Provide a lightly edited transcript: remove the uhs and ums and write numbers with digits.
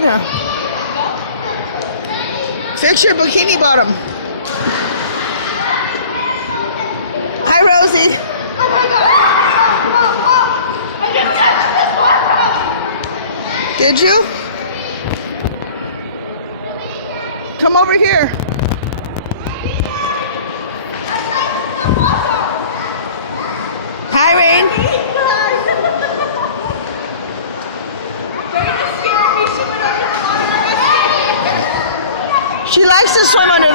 in. Fix your bikini bottom. Hi, Rosie. Did you? Come over here. Hi, Rain. She likes to swim under